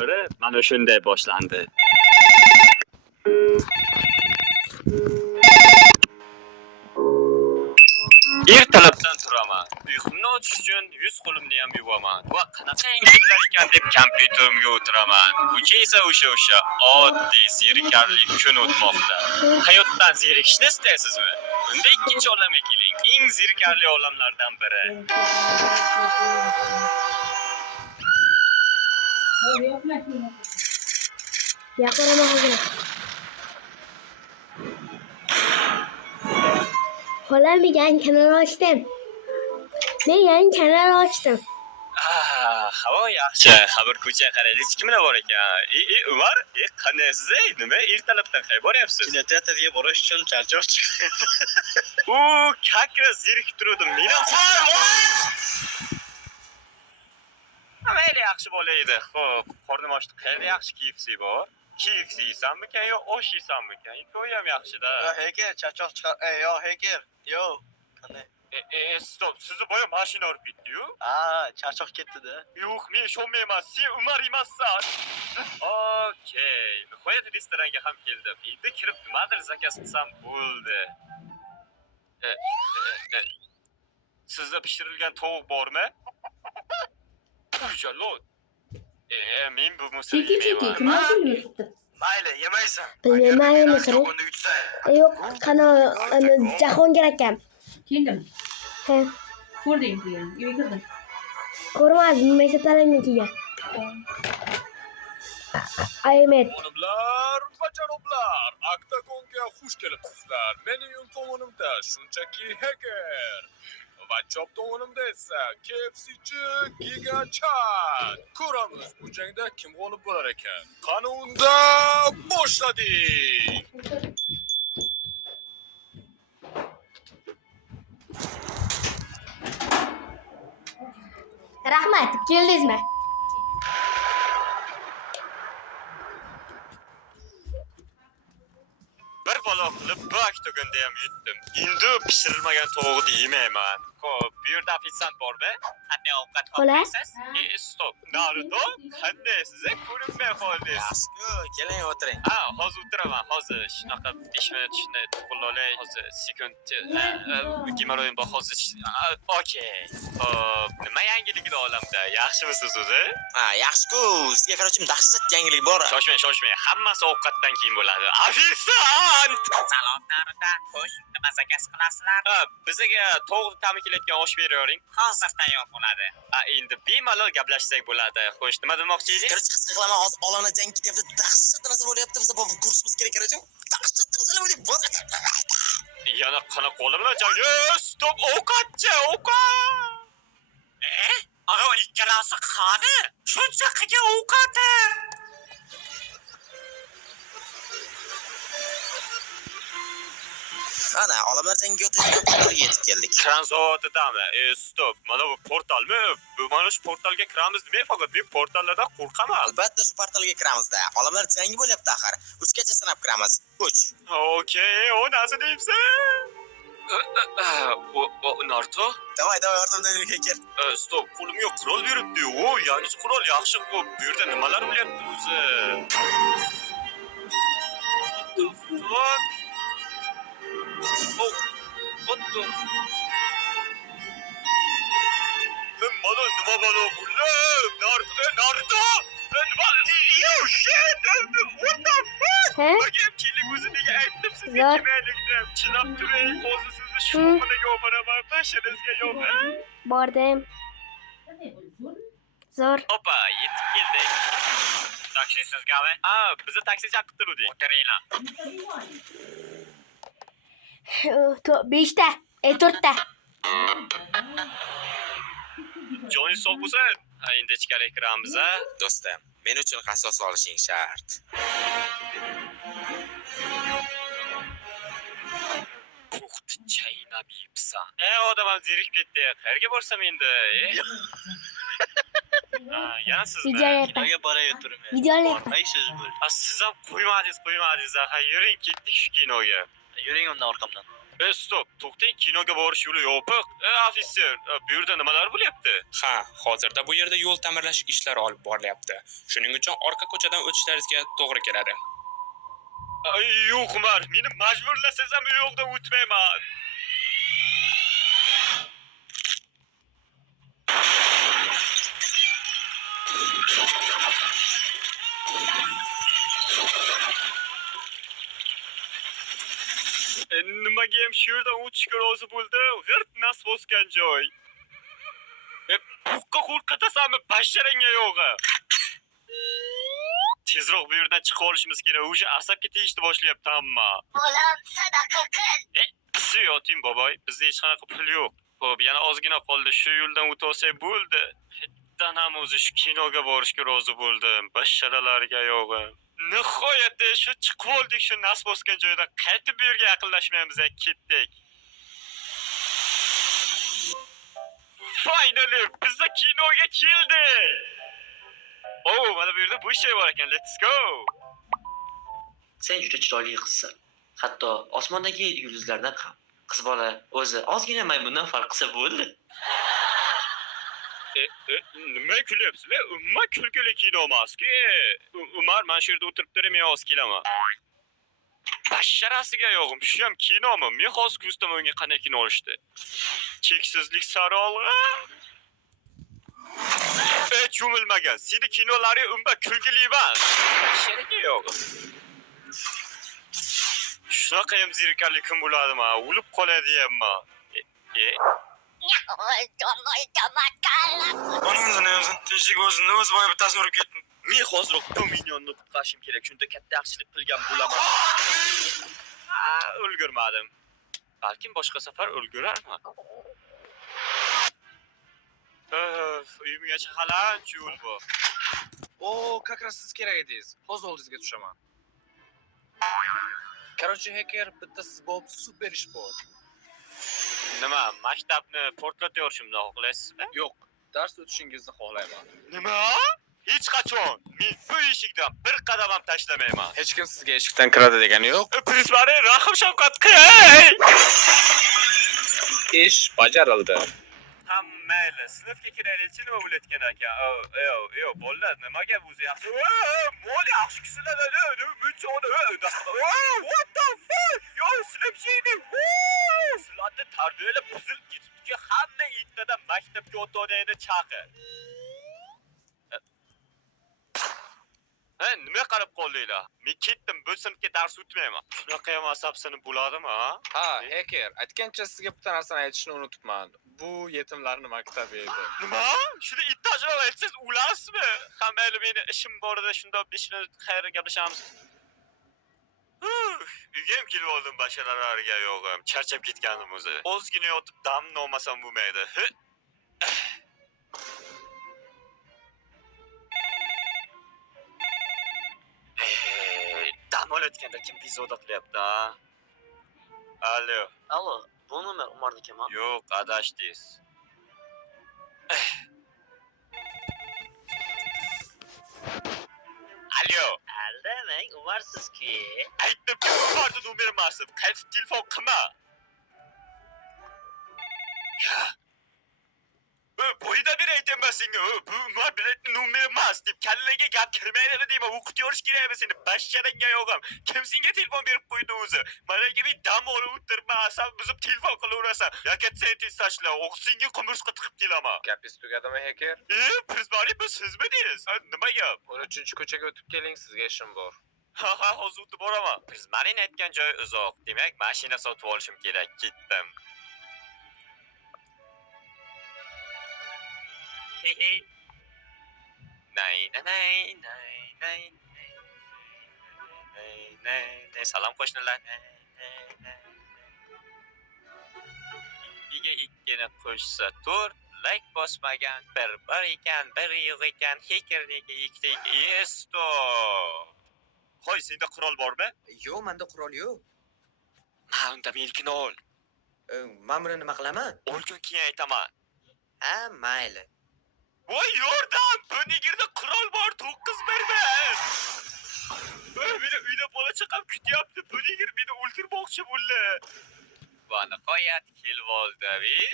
biri mana shunday boshlandi. Ertalabdan turaman. Uyqumni ochish uchun yuz qo'limni ham yuvaman. Va qanaqa yangiliklar ekan deb kompyuterimga o'tiraman. Ko'cha esa o'sha oddiy zerikarli kun o'tmoqda. Hayotdan zerikishni istaysizmi? Unda ikkinchi olamga keling. Eng zerikarli olamlardan biri. Yaqinama hozir. Xolam yangi kanal ochdim. Men yangi kanal ochdim. Havo yaxshi. Xabar ko'chaga qaraylik. Kimlar bor ekan? Umar, qandaysiz? Nima ertalabdan qayerga boryapsiz? Kinoteatrga borish uchun charchoq chiqdi. Kakra zerikib turdim. Men ham mayli yaxshi bo'laydi. Xo'p, qornim ochdi. Qayerda yaxshi KFC bor? KFC yeysanmikan yo osh yeysanmikan? Ikkovi ham yaxshi-da. Heker, charchoq chiqar. Yo, Heker. Yo. Qanday? Stop. Sizni boya mashina urib ketdi-yu? Charchoq ketdi-da. Yo'q, men ishonmayman. Sen Umar emassan. Okey. Nihoyat restoranga ham keldim. Endi kirib nimadir zakaz qilsam bo'ldi. Sizda pishirilgan tovuq bormi? Jalol. Men bu musulmon emayman. Mayli, yemaysan. Bilmayman nima qilib. Uni yutsa. Yo'q, kanal Jahongir akam. Keldim. He, Ko'rding degan. Uyga kirdim. ko'rmadim, nima isatalangan kelgan. Aymet. Xonimlar va janoblar, Oktagonga xush kelibsizlar. Mening tomonimda shunchaki Hacker va chop tomonimda esa KFCchi Giga Chan. Ko'ramiz bu jangda kim g'olib bo'lar ekan. Qani unda boshladik. Rahmat, keldingizmi? Bir balo qilib bu oktagonda ham yutdim. Endi pishirilmagan tovuqni yemayman. Xo'p, bu yerda ofitsiant bormi? Qanday ovqat xohlaysiz? Stop. Naruto, qandaysiz? Ko'rinmay qoldingiz. Yaxshi-ku, keling o'tiring. Hozir o'tiraman. Hozir shunaqa 5 minut shuni to'g'rilolay. Hozir sekund. Gemoroyim bor hozir. Okey. Xo'p, nima yangiliklar olamda? Yaxshimisiz o'zi? Yaxshi-ku, sizga qarashim dahshat yangilik bor. Shoshmang. Hammasi ovqatdan keyin bo'ladi. Ofitsiant! Salom Naruto, xo'sh, nima zakaz qilasizlar? Bizga tovuq ta'min qilayotgan osh beravering. Hozir tayyor bo'ladi. Endi bemalol gaplashsak bo'ladi. Xo'sh, nima demoqchi edingiz? Kirib chiqsa qilama, hozir olamda jang ketyapti. Dahshat narsa bo'lyapti. Biz bu kursimiz kerak qarashim. Dahshat narsa bo'lyapti. Yana qanaqa olamlar jang? Stop, ovqatchi, ovqat! Ana ikkalasi qani? Shuncha qilgan ovqati. Ana, olamlar jangiga o'tayotgan yetib keldik. Kranzovatidami? Stop, mana bu portalmi? Mana shu portalga kiramiz demay, faqat men portallardan qo'rqaman. Albatta shu portalga kiramizda. Olamlar jangi bo'lyapti axir. 3 gacha sanab kiramiz. 3. Okey, o narsa deyapsan? Naruto? Davay, yordamda bering Hacker. Stop, qo'limga qurol beribdi-yu. Yangi qurol yaxshi. Xo'p, bu yerda nimalar bo'lyapti o'zi? Fuck. What the? Mana nima balo bo'ldi? Naruto! Nima? You shit! What the fuck? He? Bagam keling o'zimga aytdim sizga Zor. kemaylikni. Chinab turing, hozir sizni shifoxonaga olib boraman. Bashinizga yo'q. Bordim. Zo'r. Opa, yetib keldik. Taksi sizgami? Bizni taksi chaqirib turdik. O'tiringlar. 5 ta, 4 ta. Joy sog' bo'lsin. Endi ichkariga kiramiz, a? Do'stim, men uchun qasos olishing shart. Puxta chaynab yeyibsan. Odam ham zerikib ketdi. Qayerga borsam endi? Yana sizmi? Videoga borayotirman. Videoga. Bormaysiz bo'l. Siz ham qo'ymadingiz. Yuring ketdik shu kinoga. Yuring undan orqamdan. Stop, to'xtang, kinoga borish yo'li yopiq. Ofitser, bu yerda nimalar bo'lyapti? Ha, hozirda bu yerda yo'l ta'mirlash ishlari olib borilyapti. Shuning uchun orqa ko'chadan o'tishlaringizga to'g'ri keladi. Yo'q, Umar, meni majburlasangiz ham u yoqdan o'tmayman. Nimaga ham shu yerdan o'tishga rozi bo'ldi? G'irt nas bosgan joy. Buqqa qo'rqatasanmi, basharangga yo'g'i? Tezroq bu yerdan chiqib olishimiz kerak. O'sha asabga tegishni boshlayapti hamma. Bolam sadaqa qil. Siz yoting, boboy. Bizda hech qanaqa pul yo'q. Xo'p, yana ozgina qoldi. Shu yo'ldan o'tib olsak bo'ldi. Hechdan ham o'zi shu kinoga borishga rozi bo'ldim. Basharalarga yo'g'i. Nihoyatda shu chiqib oldik shu nas bosgan joydan. Qaytib bu yerga yaqinlashmaymiz, ketdik. Finally, bizda kinoga keldik. Oh, mana bu yerda bu şey bor ekan. Let's go. Sen juda chiroyli qizsan. Hatto osmondagi yulduzlardan ham. Qiz bola o'zi ozgina maymundan farq qilsa bo'ldi. Nima kulyapsizlar? Umma kulgili kino emas-ku. Umar, men shu yerda o'tirib men hozir kelaman. Basharasiga yo'g'im, shu ham kinomi? Men hozir ko'zdan o'ngga qanday kino olishdi? Cheksizlik sari olg'a. Cho'milmagan. Seni kinolari umma kulgili emas. Basharaga yo'g'im. Shunaqa ham zerikarli kim bo'ladimi? O'lib qoladi hamma. Onamdan o'zim teshik o'zini o'z boya bittasini urib ketdim. Men hozir bu minyonni qutqarishim kerak. Shunda katta yaxshilik qilgan bo'laman. O'lgurmadim. Balkim boshqa safar o'lgurarman. Uyimgacha qalanch yo'l bu. O, как раз siz kerak edingiz. Hozir oldingizga tushaman. Короче, hacker, bitta siz bo'lib super ish bor. Nima, maktabni portlatyorishimni xohlaysizmi? Yo'q, dars o'tishingizni xohlayman. Nima? Hech qachon. Men bu eshikdan bir qadam ham tashlamayman. Hech kim sizga eshikdan kiradi degani yo'q. Prinslari rahim shafqat qil. Ish bajarildi. Ham mayli, sinfga kiraylikchi nima bo'layotgan ekan? Yo, bolalar, nimaga o'zi yaxshi? Mol yaxshi kishilar, munchoni. What the fuck? Yo, sinfchini. Sizlarni tarbiyalab buzilib ketibdi. Hamma itlardan maktabga o'tadigan chaqir. Nima qarab qoldinglar? Men ketdim, bu sinfga dars o'tmayman. Shunaqa ham asabsini bo'ladimi, ha? Ha, hacker, aytgancha sizga bitta narsani aytishni unutibman. Bu yetimlarning maktabi edi. Nima? Shuni ittajroq aytsangiz ulasizmi? Ha, mayli, meni ishim bor edi, shunda 5 minut xayri gaplashamiz. Uyga ham kelib oldim basharalarga yo'g'im. Charchab ketganim o'zi. Ozgina yotib damni olmasam bo'lmaydi. Dam olayotganda kim bezovta qilyapti, ha? Alo. Allo, bu nomer Umarnikimi? Yo'q, adashdingiz. Alo. Aldamang, Umarsiz-ku. Aytdim-ku, Umarni nomer emas. Qaytib telefon qilma. Boyida bir aytaman senga. Bu Umar bilan nomer emas deb kallaga gap kirmaydi deyman. O'qitib yorish kerakmi seni? Bashsharangga yo'g'im. Kim senga telefon berib qo'ydi o'zi? Mana gibi dam olib o'tirmasam, buzib telefon qilaverasan. Yakatsa tez tashla. O'qitsinga qumursqa tiqib kelaman. Gapingiz tugadimi, hacker? Prizmari bu sizmi deysiz? Nima gap? 13-ko'chaga o'tib keling, sizga ishim bor. Ha, hozir o'tib boraman. Prizmarin aytgan joy uzoq. Demak, mashina sotib olishim kerak. Ketdim. Nay. Salom qo'shnilar. Ikkiga ikkini qo'shsa 4, like bosmagan, bir ekan, bir yo'q ekan, hekerniki ikkita esto. Qo'y, senda qurol bormi? Yo'q, menda qurol yo'q. Ha, unda menikini ol. Men buni nima qilaman? O'lgun keyin aytaman. Ha, mayli. Voy, yordam! Bu nigirda qurol bor, 9 berman. Meni uyda bola chaqam kutyapti. Bu nigir meni o'ldirmoqchi bo'ldi. va nihoyat kelib oldi.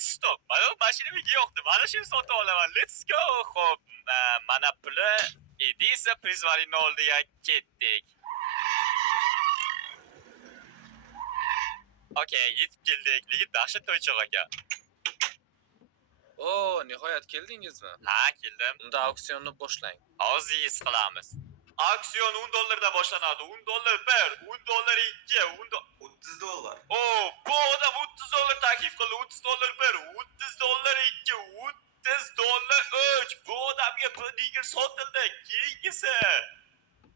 Stop. Mana bu mashina menga yoqdi. Mana shuni sotib olaman. Let's go. Xo'p, mana puli. Edisa Prizmarinni oldiga ketdik. Okay, yetib keldik. Lekin dahshat to'ychoq aka. O, nihoyat keldingizmi? Ha, keldim. Unda auksionni boshlang. Oziz qilamiz. Aksiyon $10 boshlanadi. $10 bir, $10 ikki, $30. O, bu odam $30 taklif qildi. $30 bir, $30 ikki, $30 uch. Bu odamga bu nigir sotildi. Keyingisi.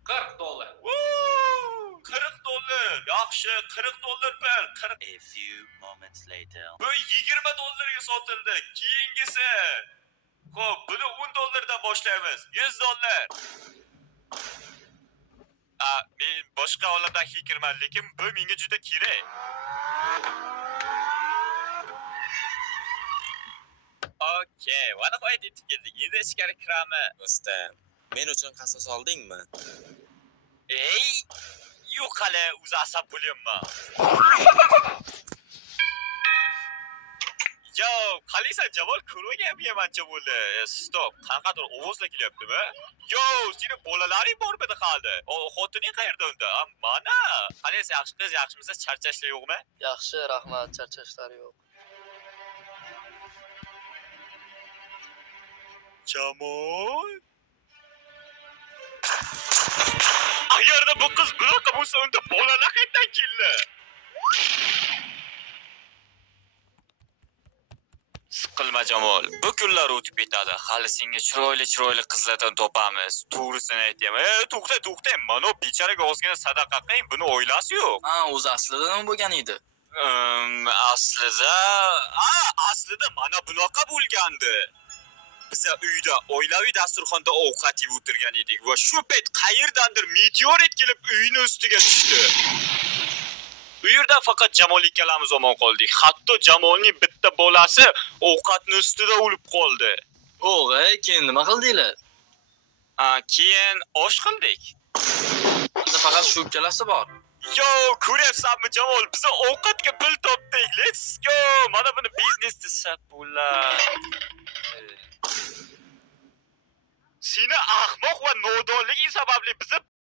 $40. Woo! $40. Yaxshi, $40 bir, 40. A few moments later. Bu $20 ga sotildi. Keyingisi. Xo'p, buni $10 dan boshlaymiz. $100. Men boshqa olamdan hikirman, lekin bu menga juda kerak. Okay, va nihoyat yetib keldik. Endi ichkari kiramiz. Do'stim, men uchun qasos oldingmi? Ey, yo'q hali o'zi asab bo'lyapman. Yo, qalaysan Jamol, ko'rmaganman ancha bo'ldi. Stop, qanaqadir ovozlar kelyaptimi? Yo, seni bolalaring bormidi hali? Xotining qayerda unda? Mana. Qalaysan, yaxshi qiz, yaxshimisiz? Charchashlar yo'qmi? Yaxshi, rahmat, charchashlar yo'q. Jamol. Agarda bu qiz bunaqa bo'lsa, unda bolalar qayerdan keldi? Siqilma Jamol, bu kunlar o'tib ketadi. Hali senga chiroyli qizlardan topamiz. To'g'risini aytayman. To'xta. Mana becharaga ozgina sadaqa qiling, buni oilasi yo'q. Ha, o'zi aslida nima bo'lgan edi? Aslida mana bunaqa bo'lgandi. Biz uyda oilaviy dasturxonda ovqat yeb o'tirgan edik va shu payt qayerdandir meteorit kelib uyning ustiga tushdi. U yerda faqat Jamol ikkalamiz omon qoldik. Hatto Jamolning bitta bolasi ovqatni ustida o'lib qoldi. O'g'ay, keyin nima qildinglar? Keyin osh qildik. Bizda faqat shu ikkalasi bor. Yo, ko'ryapsanmi Jamol? Biz ovqatga pul topdik. Let's go. Mana buni biznes desaq bo'ladi. Seni ahmoq va nodonliging sababli bizni